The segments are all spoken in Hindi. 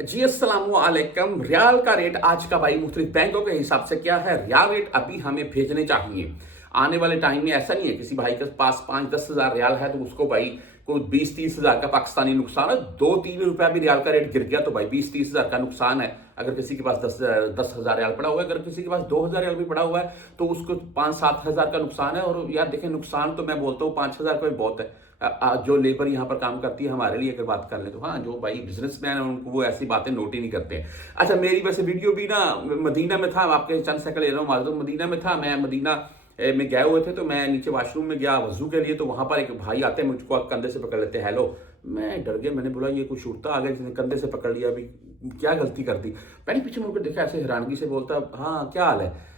जी अस्सलाम वालेकुम। रियाल का रेट आज का भाई मुख्तलिफ बैंकों के हिसाब से क्या है। रियाल रेट अभी हमें भेजने चाहिए आने वाले टाइम में। ऐसा नहीं है किसी भाई के पास 5-10 हज़ार रियाल है तो उसको भाई कोई 20-30 हज़ार का पाकिस्तानी नुकसान है। 2-3 रुपया भी रियाल का रेट गिर गया तो भाई 20-30 हज़ार का नुकसान है। अगर किसी के पास 10 हज़ार रियाल पड़ा हुआ है, अगर किसी के पास 2 हज़ार रियाल भी पड़ा हुआ है तो उसको 5-7 हज़ार का नुकसान है। और यार देखें, नुकसान तो मैं बोलता हूँ 5 हज़ार का भी बहुत है। जो लेबर यहाँ पर काम करती है हमारे लिए अगर बात कर ले तो हाँ, जो भाई बिजनेसमैन है उनको वो ऐसी बातें नोट ही नहीं करते हैं। अच्छा, मेरी वैसे वीडियो भी ना मदीना में था, आपके चंद सेकंड ले रहा हूँ। माजूम मदीना में था, मैं मदीना में गए हुए थे तो मैं नीचे वॉशरूम में गया वजू के लिए। तो वहां पर एक भाई आते हैं, मुझको कंधे से पकड़ लेते हैं, हेलो। मैं डर गया, मैंने बोला ये कुछ शुरता आ गया जिसने कंधे से पकड़ लिया, अभी क्या गलती कर दी। मैंने पीछे मुड़कर देखा, ऐसे हैरानगी से बोलता हाँ क्या हाल है।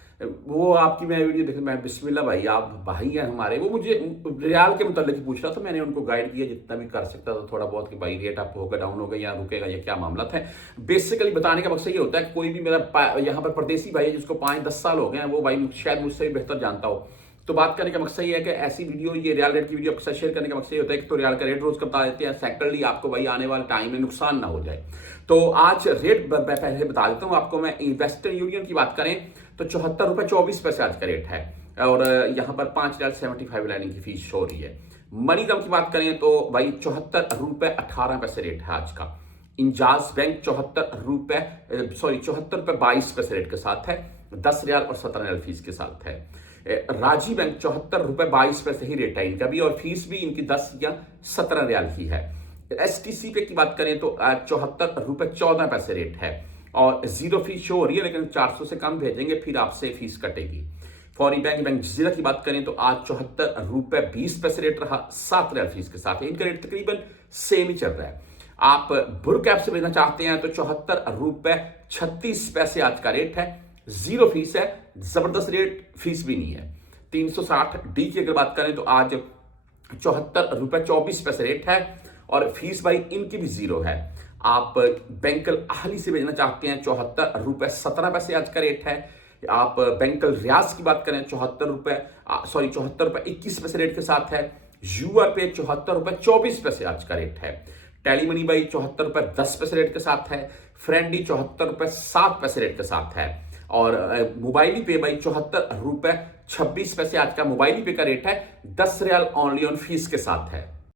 वो आपकी मैं वीडियो देख, मैं बिस्मिल्लाह भाई आप भाई हैं हमारे। वो मुझे रियाल के मुतालिक ही पूछ रहा था, मैंने उनको गाइड किया जितना भी कर सकता था थोड़ा बहुत कि भाई रेट अप होगा डाउन होगा या रुकेगा या क्या मामला था। बेसिकली बताने का मकसद ये होता है कि कोई भी मेरा यहाँ पर परदेसी भाई है जिसको 5-10 साल हो गए हैं, वो भाई शायद मुझसे भी बेहतर जानता हो। तो बात करने का मकसद ये है कि ऐसी वीडियो, ये रियल रेट की वीडियो आपके साथ शेयर करने का मकसद ये होता है कि तो रियाल का रेट रोज का बता देते हैं, सेकंडली आपको भाई आने वाले टाइम में नुकसान ना हो जाए। तो आज रेट पहले बता देता हूँ आपको मैं। वेस्टर्न यूनियन की बात करें तो 74 रुपए 24 पैसे आज का रेट है और यहाँ पर 5.75 लाइनिंग की फीस शो हो रही है। मनीग्राम की बात करें तो भाई 74 रुपए 18 पैसे रेट है आज का। इंजाज बैंक 74 रुपए 22 पैसे रेट के साथ है, 10 रियाल और 17 रियाल फीस के साथ है। राजी बैंक 74 रुपए 22 पैसे ही रेट है इनका भी, और फीस भी इनकी 10 या 17 रियाल ही है। STC पे की बात करें तो 74 रुपए 14 पैसे रेट है और जीरो फीस शो हो रही है, लेकिन 400 से कम भेजेंगे फिर आपसे फीस कटेगी। फॉरी बैंक जजीरा की बात करें तो आज 74 रुपए 20 पैसे रेट रहा, 7 रियाल फीस के साथ है। इनका रेट तकरीबन सेम ही चल रहा है। आप बुर कैप से भेजना चाहते हैं तो 74 रुपए 36 पैसे आज का रेट है, जीरो फीस है, जबरदस्त रेट, फीस भी नहीं है। 360D की अगर बात करें तो आज 74 रुपए 24 पैसे रेट है और फीस भाई इनकी भी जीरो है। आप बैंकल अहली से भेजना चाहते हैं 74 रुपए 17 पैसे आज का रेट है। आप बैंकल रियाज की बात करें 74 रुपए 21 पैसे रेट के साथ है। यूआर पे 74 रुपए 24 पैसे आज का रेट है। टेली मनी बाई 74 रुपए 10 पैसे रेट के साथ है। फ्रेंडी 74 रुपए 7 पैसे रेट के साथ है और मोबाइली पे बाई 74 रुपए 26 पैसे आज का मोबाइली पे का रेट है, 10 रियाल ऑनली ऑन फीस के साथ है।